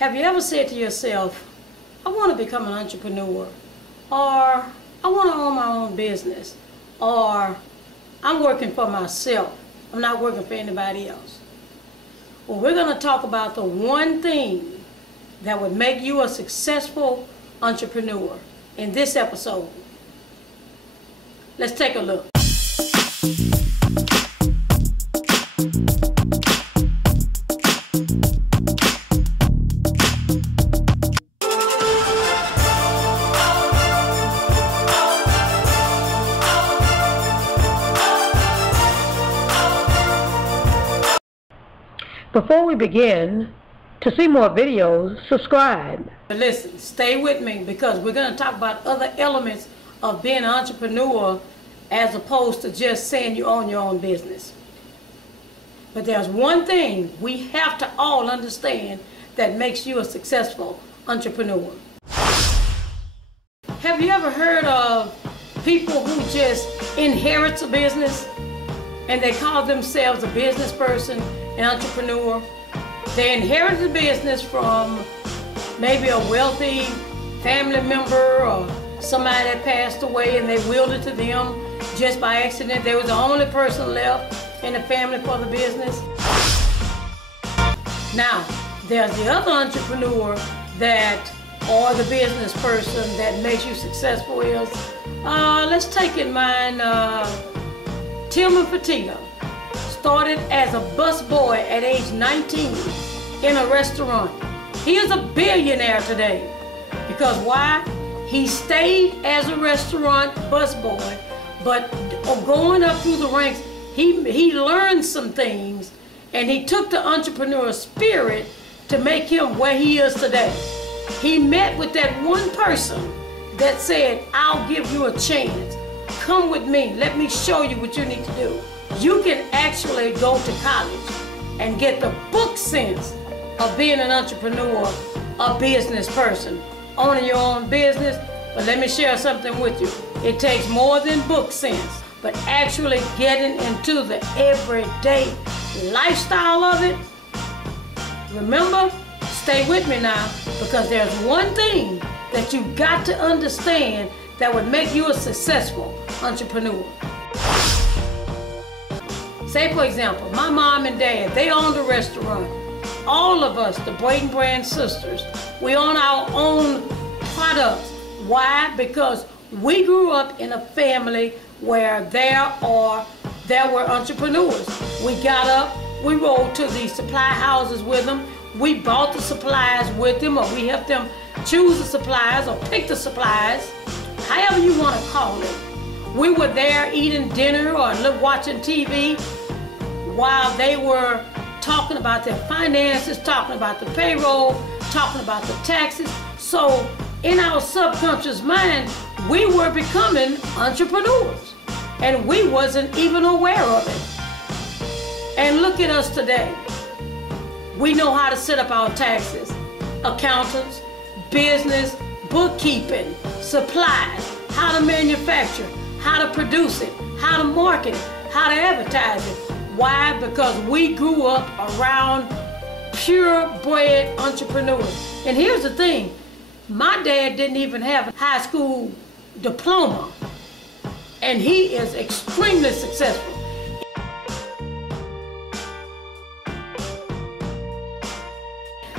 Have you ever said to yourself, I want to become an entrepreneur, or I want to own my own business, or I'm working for myself, I'm not working for anybody else? Well, we're going to talk about the one thing that would make you a successful entrepreneur in this episode. Let's take a look. Before we begin, to see more videos, subscribe. Listen, stay with me because we're going to talk about other elements of being an entrepreneur as opposed to just saying you own your own business. But there's one thing we have to all understand that makes you a successful entrepreneur. Have you ever heard of people who just inherit a business and they call themselves a business person, an entrepreneur? They inherited the business from maybe a wealthy family member or somebody that passed away and they willed it to them just by accident. They was the only person left in the family for the business. Now, there's the other entrepreneur that, or the business person that makes you successful is, let's take in mind Tillman Fertitta. Started as a busboy at age 19 in a restaurant. He is a billionaire today. Because why? He stayed as a restaurant busboy, but going up through the ranks, he learned some things and he took the entrepreneur spirit to make him where he is today. He met with that one person that said, I'll give you a chance. Come with me. Let me show you what you need to do. You can actually go to college and get the book sense of being an entrepreneur, a business person, owning your own business. But let me share something with you. It takes more than book sense, but actually getting into the everyday lifestyle of it. Remember, stay with me now, because there's one thing that you got to understand that would make you a successful entrepreneur. Say, for example, my mom and dad, they owned a restaurant. All of us, the Braden Brand sisters, we own our own products. Why? Because we grew up in a family where there were entrepreneurs. We got up, we rode to the supply houses with them, we bought the supplies with them, or we helped them choose the supplies or pick the supplies, however you want to call it. We were there eating dinner or watching TV while they were talking about their finances, talking about the payroll, talking about the taxes. So in our subconscious mind, we were becoming entrepreneurs and we wasn't even aware of it. And look at us today. We know how to set up our taxes, accountants, business, bookkeeping, supplies, how to manufacture, how to produce it, how to market it, how to advertise it. Why? Because we grew up around purebred entrepreneurs. And here's the thing, my dad didn't even have a high school diploma, and he is extremely successful.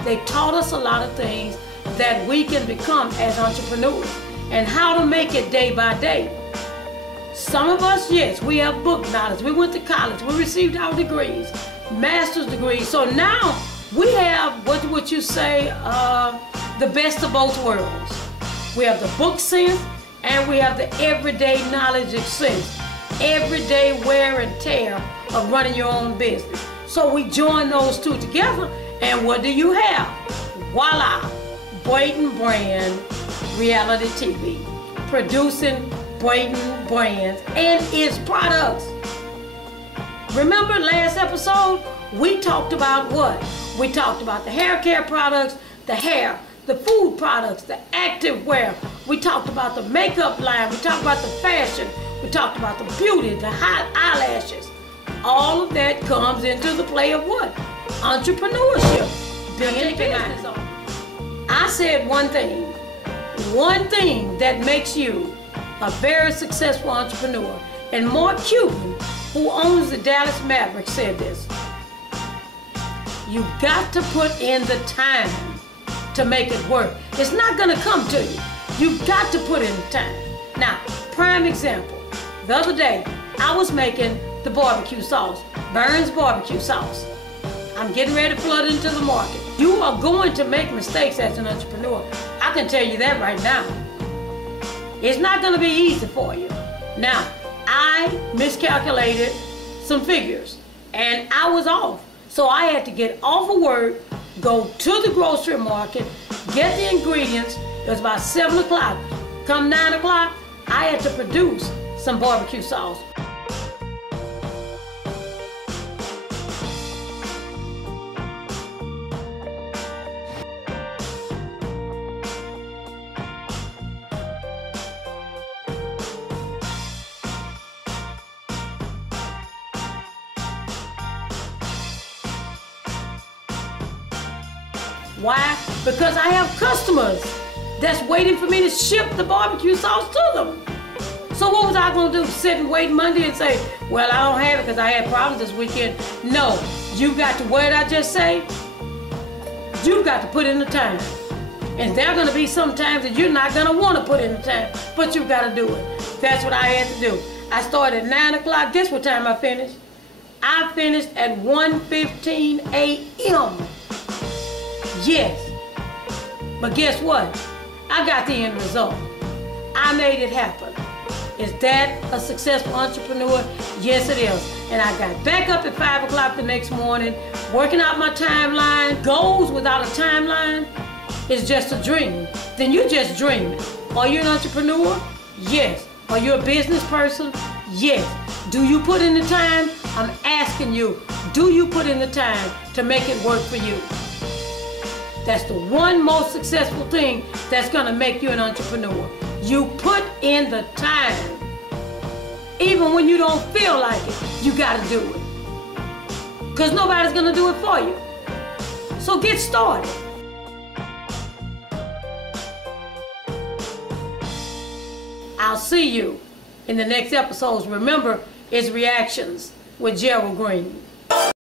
They taught us a lot of things that we can become as entrepreneurs and how to make it day by day. Some of us, yes, we have book knowledge. We went to college. We received our degrees, master's degrees. So now we have, what would you say, the best of both worlds. We have the book sense and we have the everyday knowledge sense, everyday wear and tear of running your own business. So we join those two together, and what do you have? Voila, Braden Brand Reality TV, producing Braden Brands and its products. Remember last episode, we talked about what? We talked about the hair care products, the hair, the food products, the active wear. We talked about the makeup line. We talked about the fashion. We talked about the beauty, the hot eyelashes. All of that comes into the play of what? Entrepreneurship. Being in business. said one thing that makes you a very successful entrepreneur. And Mark Cuban, who owns the Dallas Mavericks, said this: you got to put in the time to make it work. It's not gonna come to you. You've got to put in the time. Now, prime example, the other day, I was making the barbecue sauce, Burns barbecue sauce. I'm getting ready to flood into the market. You are going to make mistakes as an entrepreneur. I can tell you that right now. It's not gonna be easy for you. Now, I miscalculated some figures and I was off. So I had to get off of work, go to the grocery market, get the ingredients. It was about 7 o'clock. Come 9 o'clock, I had to produce some barbecue sauce. Why? Because I have customers that's waiting for me to ship the barbecue sauce to them. So what was I gonna do? Sit and wait Monday and say, well, I don't have it because I had problems this weekend? No, you got to, what did I just say? You got to put in the time. And there are gonna be some times that you're not gonna wanna put in the time, but you gotta do it. That's what I had to do. I started at 9 o'clock. Guess what time I finished? I finished at 1:15 a.m. Yes, but guess what? I got the end result. I made it happen. Is that a successful entrepreneur? Yes, it is. And I got back up at 5 o'clock the next morning, working out my timeline. Goals without a timeline is just a dream. Then you just dreaming. Are you an entrepreneur? Yes. Are you a business person? Yes. Do you put in the time? I'm asking you, do you put in the time to make it work for you? That's the one most successful thing that's gonna make you an entrepreneur. You put in the time. Even when you don't feel like it, you gotta do it. Because nobody's gonna do it for you. So get started. I'll see you in the next episodes. Remember, it's Reactions with Gerald Green.